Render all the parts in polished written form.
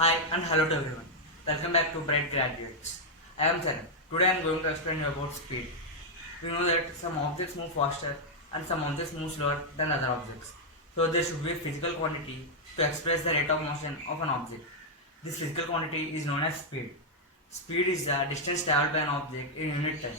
Hi and hello to everyone. Welcome back to Bright Graduates. I am Charan. Today I am going to explain you about speed. We know that some objects move faster and some objects move slower than other objects. So there should be a physical quantity to express the rate of motion of an object. This physical quantity is known as speed. Speed is the distance traveled by an object in unit time.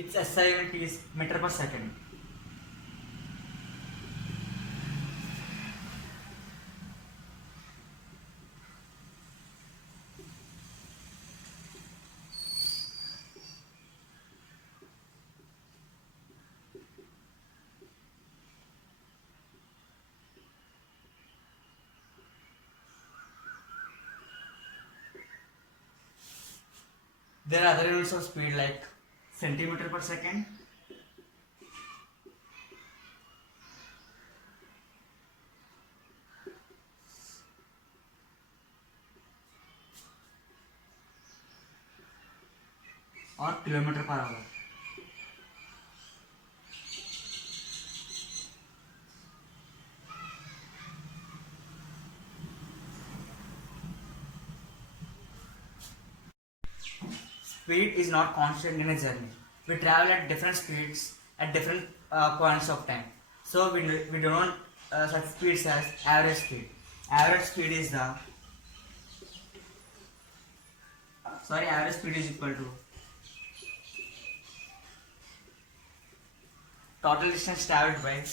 Its SI unit is meter per second. There are other units of speed like centimeter per second, or kilometer per hour. Speed is not constant in a journey. We travel at different speeds at different points of time. So we do not such speeds as average speed. Average speed is the average speed is equal to total distance traveled by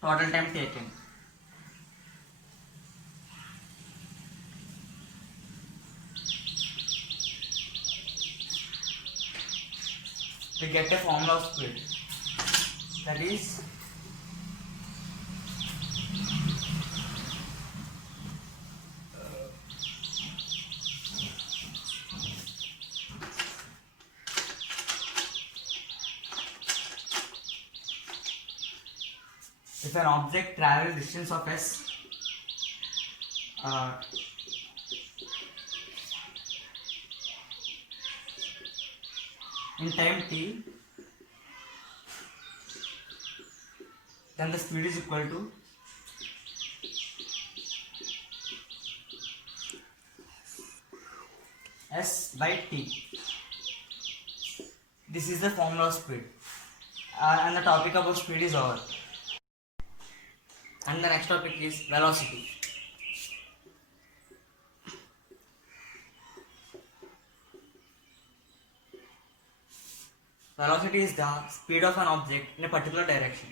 total time taken. We get a formula of speed, that is if an object travels distance of s uh, in time t, then the speed is equal to s by t. This is the formula of speed, and the topic about speed is over. And the next topic is velocity. Velocity is the speed of an object in a particular direction.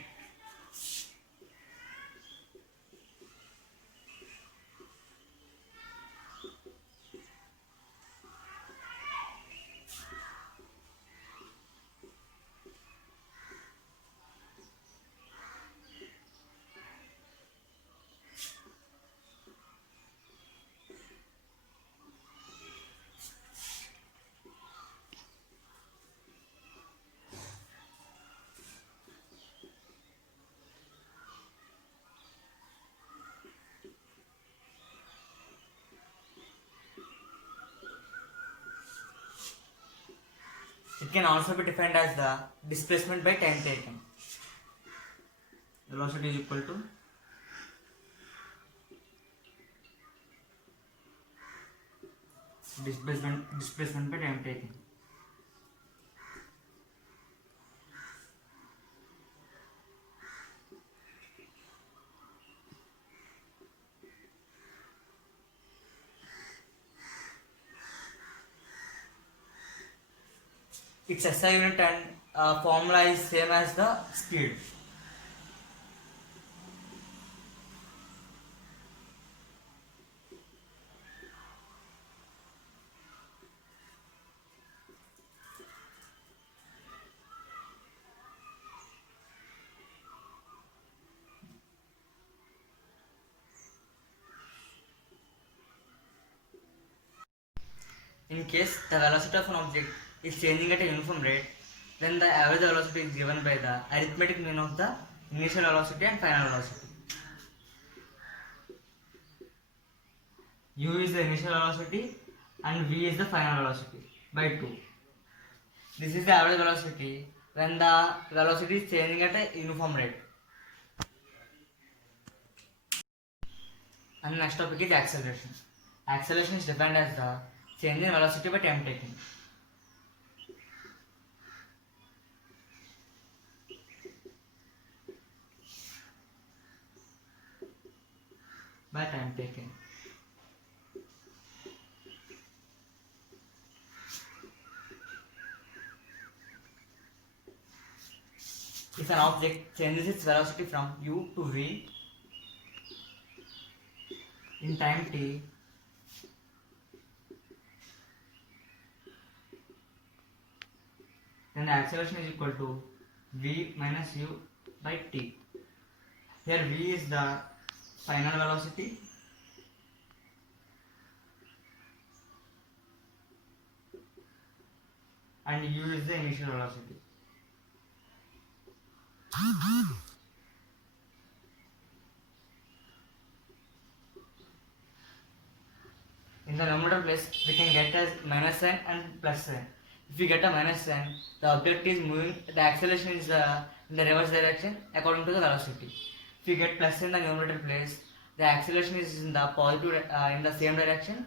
It can also be defined as the displacement by time taken. Velocity is equal to displacement by time taken. Its SI unit and formula is same as the speed. In case the velocity of an object is changing at a uniform rate, then the average velocity is given by the arithmetic mean of the initial velocity and final velocity. U is the initial velocity and V is the final velocity by 2. This is the average velocity when the velocity is changing at a uniform rate. And the next topic is acceleration. Acceleration is defined as the change in velocity by time taken. By time taken. If an object changes its velocity from u to v in time t, then the acceleration is equal to v minus u by t. Here v is the final velocity and u is the initial velocity. In the numerator place, we can get as minus sign and plus sign. If we get a minus sign, the object is moving, the acceleration is in the reverse direction according to the velocity. If we get plus in the numerator place, the acceleration is in the positive in the same direction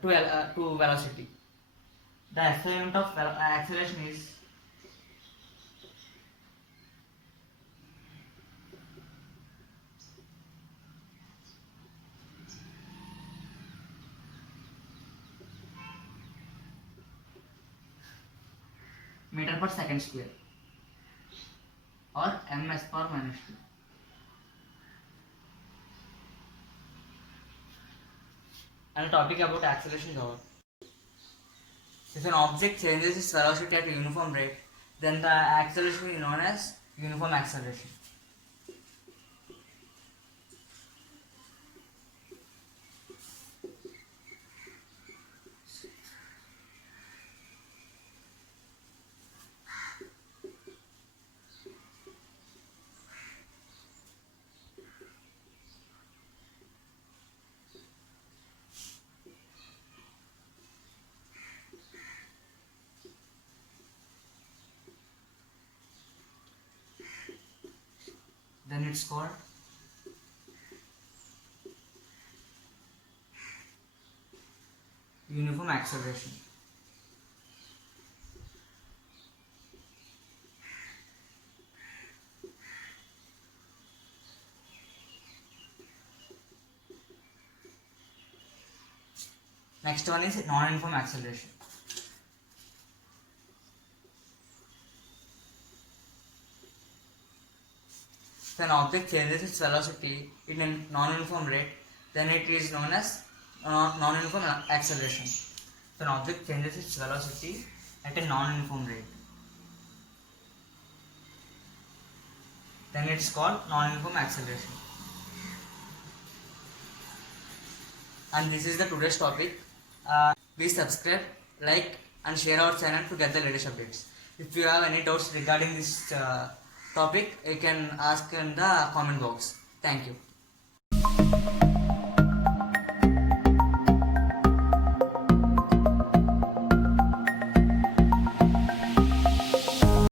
to velocity. The SI unit of acceleration is meter per second square or ms per minus 2. And the topic about acceleration is over. If an object changes its velocity at a uniform rate, then the acceleration is known as uniform acceleration. Then it's called uniform acceleration. Next one is non-uniform acceleration. If an object changes its velocity in a non-uniform rate, then it is known as non-uniform acceleration. If an object changes its velocity at a non-uniform rate, then it's called non-uniform acceleration. And this is the today's topic. Please subscribe, like and share our channel to get the latest updates. If you have any doubts regarding this topic, you can ask in the comment box. Thank you.